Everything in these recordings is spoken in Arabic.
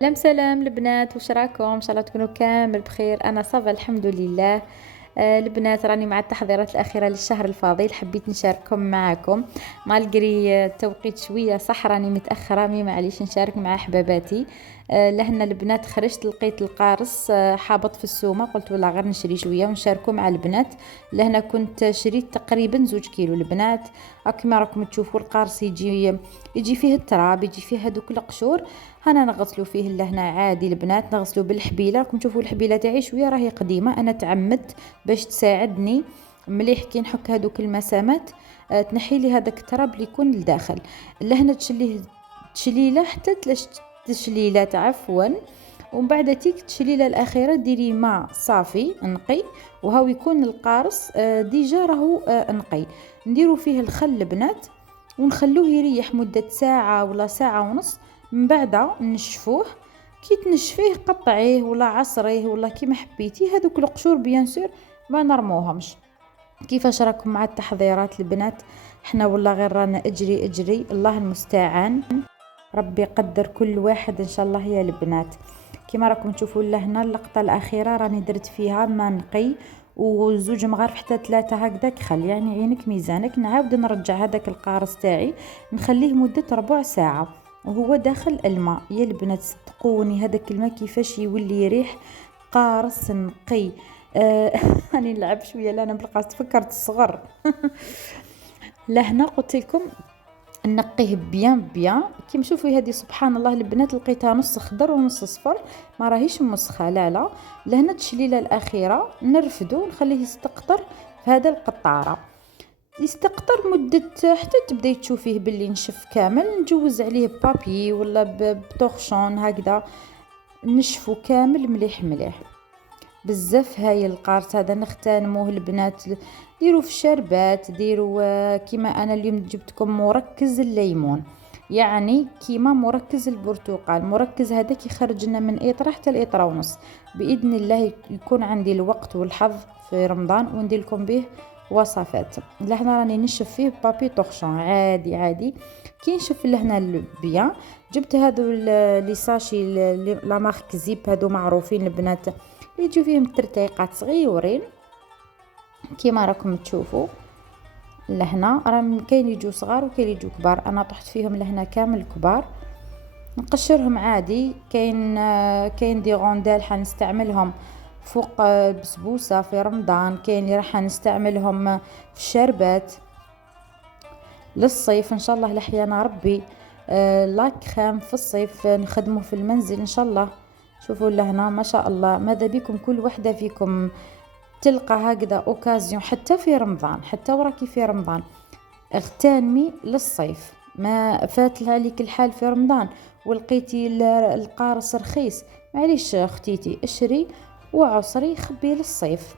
سلام سلام البنات، واش راكم؟ ان شاء الله تكونوا كامل بخير. انا صافا الحمد لله. البنات راني مع التحضيرات الاخيره للشهر الفضيل، حبيت نشارككم معكم مالغري التوقيت شويه، صح راني متاخره، مي معليش نشارك مع حباباتي. لهنا البنات خرجت لقيت القارص حابط في السومه، قلت والله غير نشري شويه ونشاركوا مع البنات. لهنا كنت شريت تقريبا 2 كيلو البنات. كما راكم تشوفوا القارص يجي فيه التراب، يجي فيه هذوك القشور. هنا نغسلو فيه لهنا عادي البنات، نغسلو بالحبيله. راكم تشوفوا الحبيله تاعي شويه راهي قديمه، انا تعمدت باش تساعدني مليح كي نحك هذوك المسامات. تنحي لي هذاك التراب اللي يكون لداخل. لهنا تشليه تشليله حتى 3 تشليلات عفوا. ومن بعد تيك التشليله الاخيره ديري ماء صافي نقي، وهاو يكون القارص ديجا راهو نقي. نديرو فيه الخل البنات ونخلوه يريح مدة ساعة ولا ساعة ونص. من بعد نشفوه. كي تنشفيه قطعيه ولا عصريه ولا كيما حبيتي. هذوك القشور بيان سور ما نرموهمش. كيفاش راكم مع التحضيرات البنات؟ احنا والله غير رانا اجري اجري، الله المستعان. ربي يقدر كل واحد ان شاء الله يا البنات. كما راكم تشوفوا لهنا اللقطه الاخيره راني درت فيها ما نقي وزوج مغارف حتى 3 هكذاك خل، يعني عينك ميزانك. نعاود نرجع هذاك القارص تاعي نخليه مده ربع ساعه وهو داخل الماء. يا البنات صدقوني هذاك الماء كيفاش يولي يريح قارص نقي. راني نلعب شويه لا انا بالقارص تفكرت الصغر. لهنا قلت لكم نقيه بيان بيان. كي نشوفوا هذه سبحان الله البنات لقيتها نص خضر ونص صفر، ما راهيش مسخه لا لا. لهنا التشليله الاخيره نرفدو نخليه يستقطر في هذا القطاره. يستقطر مدة حتى تبداي تشوفيه باللي نشف كامل. نجوز عليه بابي ولا بطوخشون هكذا نشفو كامل مليح مليح. بزاف هاي القارص هذا نختانموه البنات. ديروا في الشربات، ديروا كيما انا اليوم جبتكم مركز الليمون، يعني كيما مركز البرتقال. مركز هذاك يخرج لنا من اطره حتى الاطره ونص. باذن الله يكون عندي الوقت والحظ في رمضان وندير لكم به وصفات. لهنا راني نشف فيه بابي طوخشون عادي عادي. كي نشف لهنا بيان جبت هذو لي ساشي لا مارك زيب، هذو معروفين البنات يجوا فيهم ترتيقات صغيورين كيما راكم تشوفوا. لهنا راهم كاين يجوا صغار وكاين يجوا كبار، انا طحت فيهم لهنا كامل كبار. نقشرهم عادي. كاين دي غوندال حنستعملهم فوق البسبوسه في رمضان، كاين اللي راح نستعملهم في الشربات للصيف ان شاء الله لحيانا ربي. لاكريم في الصيف نخدمه في المنزل ان شاء الله. شوفوا لهنا ما شاء الله، ماذا بكم كل وحده فيكم تلقى هكذا اوكازيون حتى في رمضان، حتى وراكي في رمضان اغتنمي للصيف. ما فات عليك الحال في رمضان ولقيتي القارص رخيص، معليش اختيتي اشري وعصري خبي للصيف.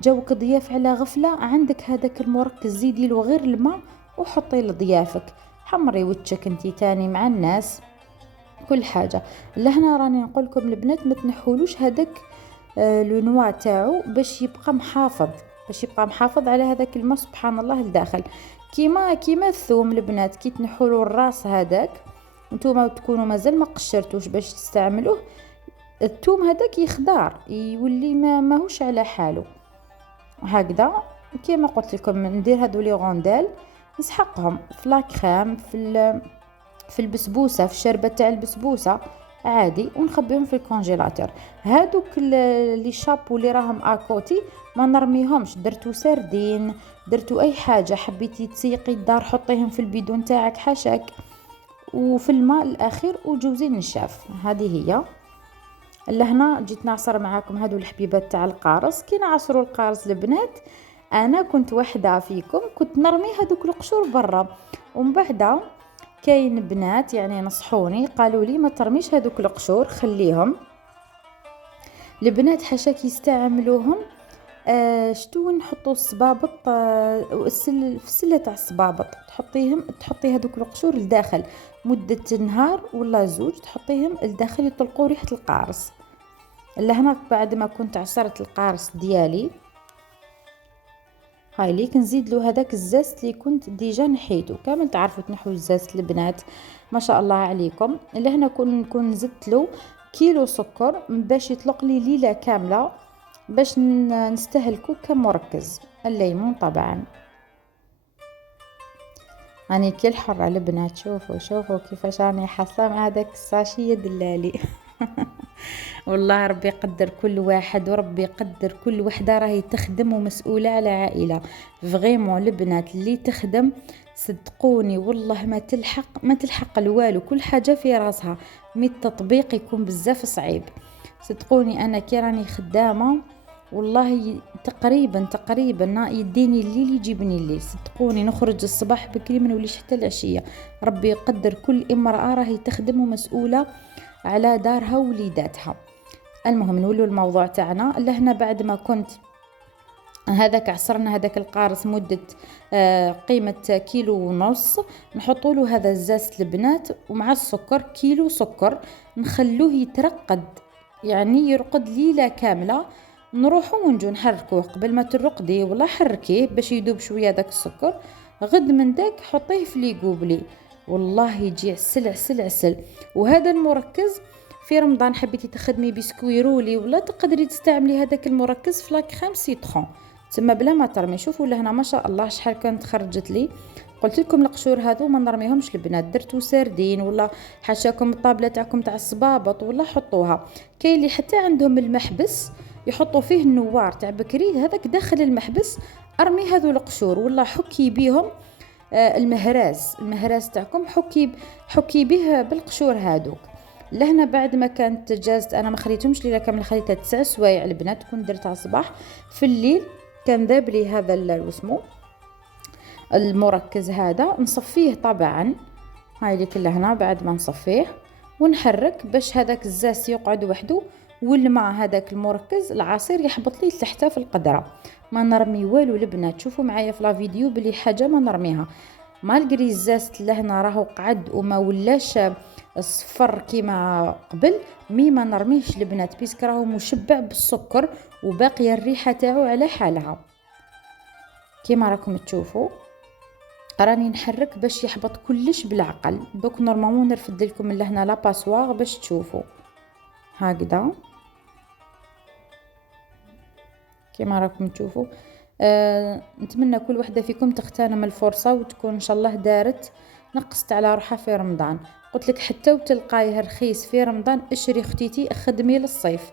جوك ضياف على غفلة عندك هذاك المركز زيدي له غير الماء وحطي لضيافك، حمري وجهك انتي تاني مع الناس كل حاجة. لهنا راني نقولكم البنات ما تنحولوش هذاك لو نوع تاعو باش يبقى محافظ، باش يبقى محافظ على هذاك الماء سبحان الله لداخل. كيما الثوم البنات كي تنحولو الراس هذاك نتوما تكونوا مازال ما قشرتوش باش تستعملوه، الثوم هذاك يخضار يولي ما ماهوش على حاله هكذا. كيما قلت لكم ندير هذو لي غوندال نسحقهم في لاكريم في البسبوسه في الشربة تاع البسبوسه عادي ونخبيهم في الكونجيلاتور. هادوك لي شابو اللي راهم اكوتي ما نرميهمش، درتو سردين درتو اي حاجه حبيتي تسيقي الدار حطيهم في البيدون تاعك حاشاك وفي الماء الاخير وجوزي نشاف. هذه هي. لهنا جيت نعصر معاكم هادو الحبيبات تاع القارص. كي نعصروا القارص البنات انا كنت واحده فيكم كنت نرمي هذوك القشور برا، ومن بعد كاين بنات يعني نصحوني قالوا لي ما ترميش هذوك القشور خليهم. البنات حاشاك يستعملوهم شتو نحطوا الصبابط في السله تاع الصبابط تحطي هذوك القشور لداخل مده نهار ولا زوج، تحطيهم لداخل يطلقوا ريحه القارص. لهنا بعد ما كنت عصرت القارص ديالي هاي ليك نزيد له هذاك الزست اللي كنت ديجا نحيته كامل. تعرفوا تنحوا الزست البنات ما شاء الله عليكم. اللي هنا نكون زدت له كيلو سكر باش يطلق لي ليله كامله باش نستهلكه كمركز الليمون طبعا. راني كي الحرة البنات، شوفوا كيفاش راني حاصله مع هذاك الساشي دلالي. والله ربي يقدر كل واحد، وربي يقدر كل وحده راهي تخدم ومسؤوله على عائله. فريمون البنات اللي تخدم صدقوني والله ما تلحق الوالو، كل حاجه في راسها، مي التطبيق يكون بزاف صعيب. صدقوني انا كي راني خدامه والله تقريبا يديني الليل يجيبني الليل. صدقوني نخرج الصباح بكري ما نوليش حتى العشيه. ربي يقدر كل امراه راهي تخدم ومسؤوله على دارها ووليداتها. المهم نولوا الموضوع تاعنا. لهنا بعد ما كنت هذاك عصرنا هذاك القارص مدة قيمة كيلو ونص، نحطوا له هذا الزاز البنات ومع السكر كيلو سكر، نخلوه يترقد يعني يرقد ليلة كاملة. نروحوا ونجو نحركوه قبل ما ترقدي ولا حركيه باش يذوب شوية داك السكر. غد من داك حطيه في لي قوبلي والله يجي عسل. وهذا المركز في رمضان حبيتي تخدمي بسكوي رولي ولا تقدري تستعملي هذاك المركز في لاكريم سيترون تما بلا ما ترمي. شوفوا لهنا ما شاء الله شحال كانت خرجت لي. قلت لكم القشور هذو ما نرميهمش البنات، درتو سردين ولا حاشاكم الطابله تاعكم تاع الصبابط ولا حطوها. كاين اللي حتى عندهم المحبس يحطوا فيه النوار تاع بكري هذاك داخل المحبس، ارمي هذو القشور ولا حكي بيهم المهراز تاعكم حكي به بالقشور هذوك. لهنا بعد ما كانت جازت انا ما خليتهمش ليله كامله، خليتها 9 سوايع البنات، كنت درتها صباح. في الليل كان ذاب لي هذا اسمه المركز هذا، نصفيه طبعا. هاي لي كلها هنا بعد ما نصفيه ونحرك باش هذاك الزاس يقعد وحده، والماء هذاك المركز العصير يحبط لي تحت في القدره. ما نرمي والو البنات. شوفوا معايا في لا فيديو بلي حاجه ما نرميها. مالغري الزاست لهنا راهو قعد وما ولاش صفر كيما قبل، مي ما نرميهش البنات بيسك راهو مشبع بالسكر وباقيه الريحه تاعو على حالها كيما راكم تشوفوا. راني نحرك باش يحبط كلش بالعقل. دوك نورمالمون نرفد لكم لهنا لا باسوار باش تشوفوا هكذا كيما راكم تشوفوا. نتمنى كل وحده فيكم تغتنم الفرصه وتكون ان شاء الله دارت نقصت على روحها في رمضان. قلت لك حتى وتلقايه رخيص في رمضان اشري اختيتي خدمي للصيف.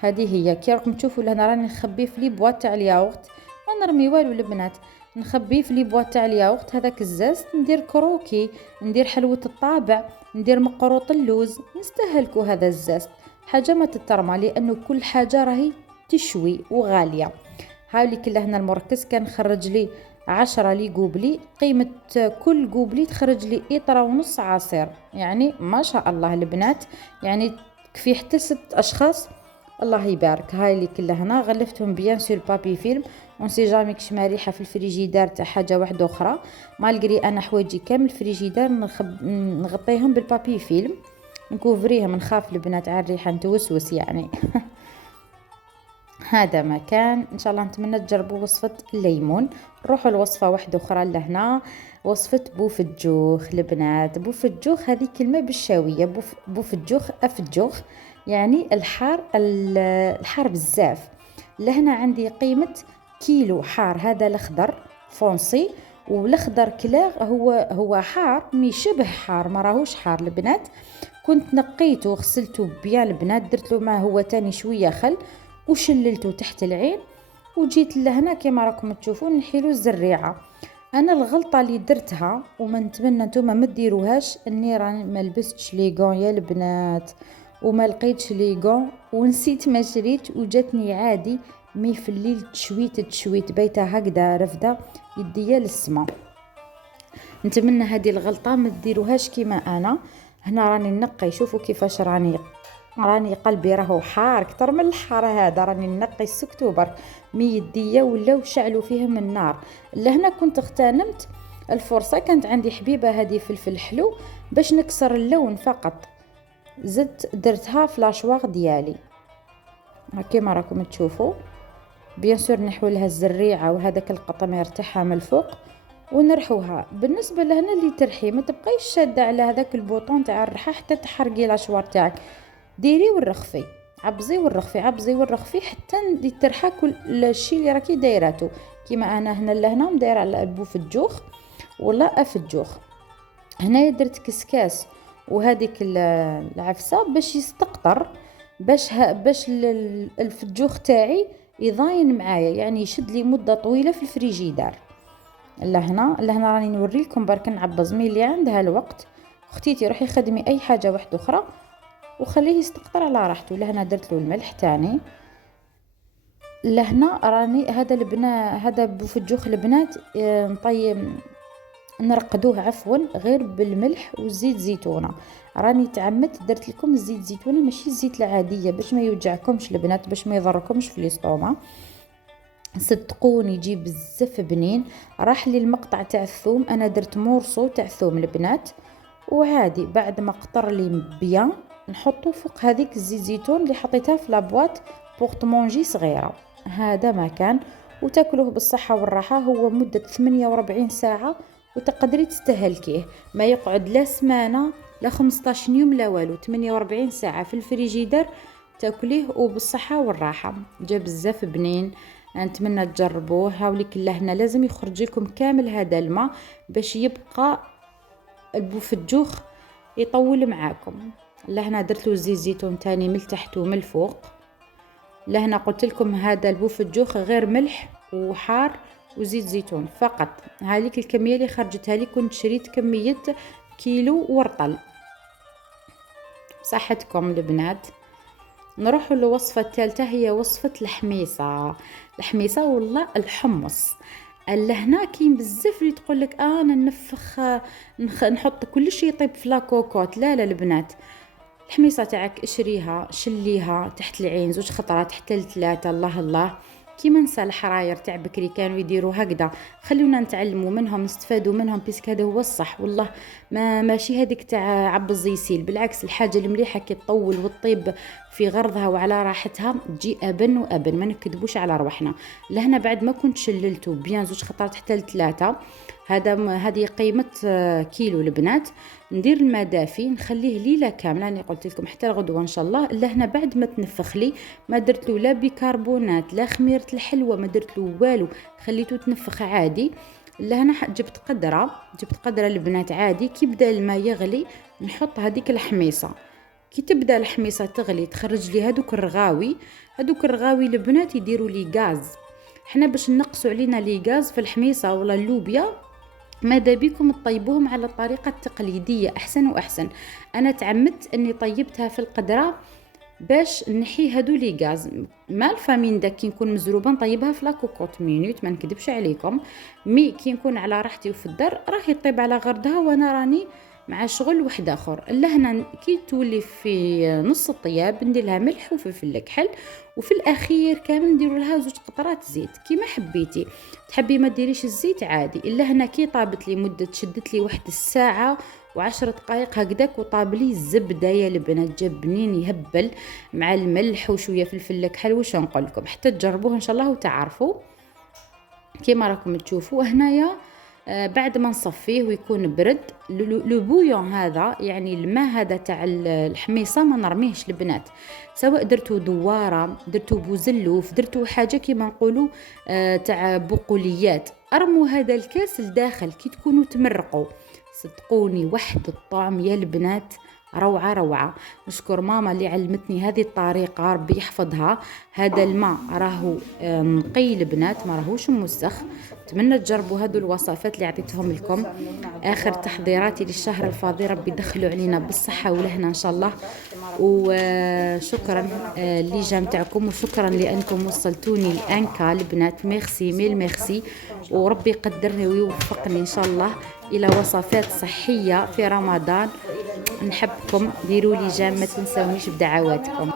هذه هي كي راكم تشوفوا لهنا راني نخبيه في لي بواط تاع الياغورت، ما نرمي والو البنات، نخبيه في لي بواط تاع الياغورت هذاك الزاز. ندير كروكي، ندير حلوه الطابع، ندير مقروط اللوز، نستهلكوا هذا الزاز. حاجه ما تترمى لانه كل حاجه راهي تشوي وغاليه. هاولي كلها هنا المركز كان خرج لي 10 لي قوبلي، قيمة كل قوبلي تخرج لي 1.5 عصير، يعني ما شاء الله البنات يعني كفي حتى 6 أشخاص الله يبارك. هاي لي كلها هنا غلفتهم بيان سور بابي فيلم، ونسي جامي كشما ريحة في الفريجيدار تاع حاجة واحدة أخرى. مالقري أنا حوايجي كامل الفريجيدار نغطيهم بالبابي فيلم، نكوفريهم، نخاف البنات على الريحة نتوسوس يعني. هذا ما كان. ان شاء الله نتمنى تجربوا وصفه الليمون. نروحوا لوصفه واحده اخرى لهنا، وصفه بوفجوخ البنات. بوفجوخ هذه كلمه بالشاويه، بوفجوخ افجوخ يعني الحار بزاف. لهنا عندي قيمه كيلو حار، هذا الاخضر فونسي والاخضر كلاغ، هو حار مي شبه حار ما راهوش حار البنات. كنت نقيته وغسلته بيان البنات، درت له ما هو تاني شويه خل وشللته تحت العين، وجيت لهنا كما راكم تشوفون نحيلو الزريعه. انا الغلطه اللي درتها وما نتمنى نتوما ما ديروهاش، اني راني ما لبستش لي غون يا البنات وما لقيتش لي غون ونسيت ما شريت، وجاتني عادي مي في الليل تشويت بيتها هكذا رفده يديا للسما. نتمنى هذه الغلطه ما ديروهاش كيما انا. هنا راني نقي، شوفوا كيفاش راني قلبي راهو حار اكثر من الحار هذا، راني نقي السكتو برك مي يديا ولاو شعلوا فيهم النار. لهنا كنت اغتنمت الفرصه، كانت عندي حبيبه هذه فلفل حلو باش نكسر اللون فقط، زدت درتها في لاشواغ ديالي كيما راكم تشوفوا. بيان سور نحو لها الزريعه وهذاك القطمير تاعها من الفوق ونرحوها. بالنسبه لهنا اللي ترحي ما تبقايش شاده على هذاك البوطون تاع الرحى حتى تحرقي لاشوار تاعك، ديري والرخفي، عبزي والرخفي، عبزي والرخفي حتى اللي ترحى كل الشيء اللي راكي دايراتو. كيما انا هنا لهنا دايره على البو في الجوخ ولا في الجوخ. هنايا درت كسكاس وهذيك العفسه باش يستقطر، باش الفجوخ تاعي يضاين معايا، يعني يشد لي مده طويله في الفريجيدار. لهنا راني نوري لكم برك نعبز مي اللي عندها الوقت. اختيتي روحي خدمي اي حاجه واحده اخرى وخليه يستقطر على راحته. لهنا درت له الملح تاني. لهنا راني هذا هذا بوفجوخ البنات نطيب نرقدوه عفوا غير بالملح وزيت زيتونه. راني تعمدت درت لكم الزيت زيتونه ماشي الزيت العاديه باش ما يوجعكمش البنات، باش ما يضركمش في الاستوما. صدقوني يجي بزاف بنين. راح لي المقطع تاع الثوم، انا درت مورصو تاع ثوم البنات، وعادي بعد ما قطر لي بيان نحطو فوق هذيك الزيت زيتون اللي حطيتها في لابواط بورت مونجي صغيره. هذا ما كان، وتاكلوه بالصحه والراحه. هو مده 48 ساعه وتقدري تستهلكيه، ما يقعد لا سمانه لا 15 يوم لا والو. 48 ساعه في الفريجيدر تاكليه وبالصحه والراحه. جا بزاف بنين، نتمنى تجربوه. هاوليك لهنا لازم يخرج لكم كامل هذا الماء باش يبقى البوفجوخ يطول معاكم. لهنا درت له زيت زيتون تاني من التحت ومن الفوق. لهنا قلت لكم هذا البوفجوخ غير ملح وحار وزيت زيتون فقط. هذيك الكميه اللي خرجتها لي كنت شريت كميه كيلو ورطل. صحتكم البنات. نروحوا للوصفه الثالثه، هي وصفه الحميصه. الحميصه والله الحمص. لهنا كاين بزاف اللي تقول لك انا نفخ نحط كل شيء يطيب في لاكوكوت. لا البنات، الحميصه تاعك اشريها شليها تحت العين 2 خطرات حتى 3. الله الله، كيما نسى الحراير تاع بكري كانوا يديروا هكذا. خلونا نتعلموا منهم نستفادوا منهم، بيسك هذا هو الصح. والله ماشي هذيك تاع عبز يسيل، بالعكس الحاجه المليحه كي تطول وتطيب في غرضها وعلى راحتها تجي ابن وابن، ما نكذبوش على رواحنا. لهنا بعد ما كنت شللته بيان 2 خطرات حتى 3. هذه قيمه كيلو البنات. ندير الماء دافي نخليه ليله كامله، راني قلت لكم حتى الغدوه ان شاء الله. لهنا بعد ما تنفخ لي ما درت له لا بيكربونات لا خميره الحلوه، ما درت له والو، خليته تنفخ عادي. لهنا جبت قدره البنات عادي. كي بدا الماء يغلي نحط هذيك الحميصه. كي تبدا الحميصه تغلي تخرج لي هذوك الرغاوي البنات يديروا لي غاز. حنا باش نقصوا علينا لي غاز في الحميصه ولا اللوبيا ماذا بكم تطيبوهم على الطريقه التقليديه احسن واحسن. انا تعمدت اني طيبتها في القدره باش نحي هادو لي غاز. ما الفامين داك كي نكون مزروبه نطيبها في لاكوكوت مينوت، ما نكذبش عليكم. مي كي نكون على راحتي وفي الدار راهي طيب على غردها وانا راني مع شغل واحد اخر. لهنا كي تولي في نص الطياب ندير لها ملح وفلفل الكحل، وفي الاخير كامل نديروا لها 2 قطرات زيت كيما حبيتي. تحبي ما ديريش الزيت عادي. الا هنا كي طابت لي مده شدت لي واحد الساعه و10 دقائق هكذاك، وطاب لي الزبده يا البنات جاب بنين يهبل مع الملح وشويه فلفل الكحل. واش نقول لكم حتى تجربوه ان شاء الله وتعرفوا كيما راكم تشوفوا. هنايا بعد ما نصفيه ويكون برد لو بويون هذا، يعني الماء هذا تاع الحميصه ما نرميهش البنات، سواء درتو دواره درتو بوزلوف درتو حاجه كيما نقولوا تاع بقوليات. ارموا هذا الكاس لداخل كي تكونوا تمرقوا. صدقوني واحد الطعم يا البنات روعه. نشكر ماما اللي علمتني هذه الطريقه، ربي يحفظها. هذا الماء راهو نقي البنات ما راهوش موسخ. اتمنى تجربوا هذو الوصفات اللي عطيتهم لكم. اخر تحضيراتي للشهر الفاضل، ربي يدخلوا علينا بالصحه والهنا ان شاء الله. وشكرا لي تاعكم، وشكرا لانكم وصلتوني الانكا البنات. ميرسي ميرسي، وربي يقدرني ويوفقني ان شاء الله الى وصفات صحيه في رمضان. نحبكم، ديروا لي جام، ما تنسونيش بدعواتكم.